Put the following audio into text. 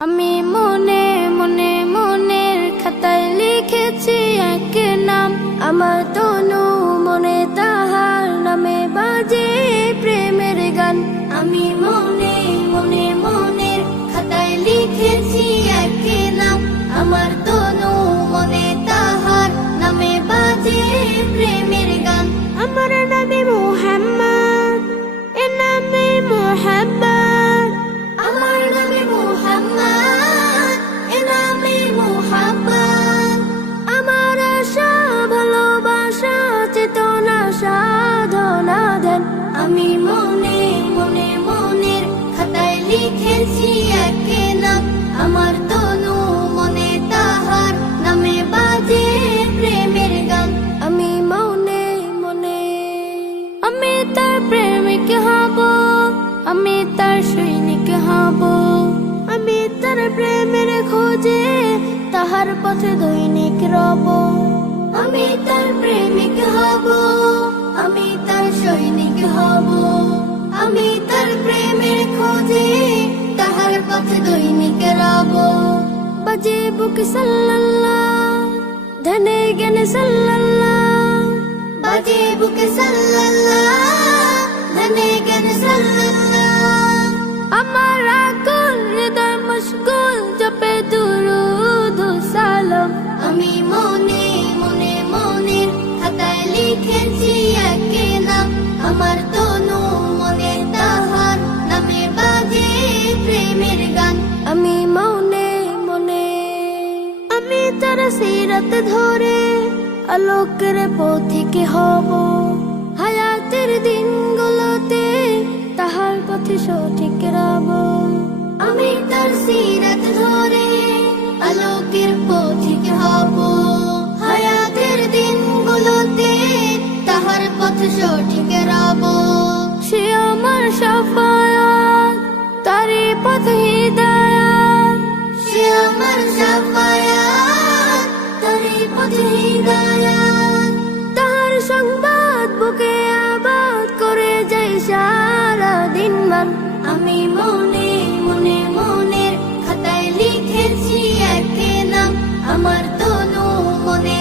আমি মনে মনে মনের খাতায় লিখেছি এক নাম, আমার তনু মনে তাহার নামে বাজে প্রেমের গান। আমি মনে মনে মনের খাতায় লিখেছি এক নাম, আমার তনু মনে তাহার নামে বাজে প্রেমের গান। আমার নামে মুহাম্মদ, এ নামে মুহাব্বত, আমার নামে মুহাম্মদ, এ নামে মুহাব্বত। আমার আশা ভালোবাসা চেতনা সাধনা ধ্যান। আমি মনে মনে মনের খাতায় লিখেছি এক নাম, আমার তনু মনে তাহার নামে বাজে প্রেমের গান। আমি মনে মনে আমি তার প্রেমিক হব, আমি তার সৈনিক হব, আমি তার প্রেমের খোঁজে তাহার পথে দৈনিক রব। আমি তার প্রেমিক হব, আমি তার সৈনিক হব, আমি তার প্রেমের খোঁজে তাহার পথে দৈনিক রব। বাজে বুক সাল্লাল্লাহ, ধ্যানে জ্ঞানে সাল্লাল্লাহ, বাজে বুক সাল্লাল্লাহ, ধ্যানে জ্ঞানে সাল্লাল্লাহ। আমার আকুল হৃদয় মশগুল জপে দুরূদ ও সালাম। আমি মনে মনে মনের খাতায় লিখেছি এক নাম, আমার তনু মনে তাহার নামে বাজে প্রেমের গান। আমি মনে মনে আমি তার সিরাত ধরে আলোকের পথিকে হব, হায়াতের দিনগুলোতে তাহার পথে সঠিক রব। আমি তার সিরাত ধরে আলোকের পথিকে হব, হায়াতের দিনগুলোতে তাহার পথে সঠিক রব। সে আমার শাফায়াত, তারই পথ হিদায়াত, সে আমার শাফায়াত, তারই পথ হিদায়াত। তাহার সংবাদ বুকে আবাদ করে যাই সারা দিন মান। আমি মনে মনে মনের খাতায় লিখেছি এক নাম, আমার তনু মনে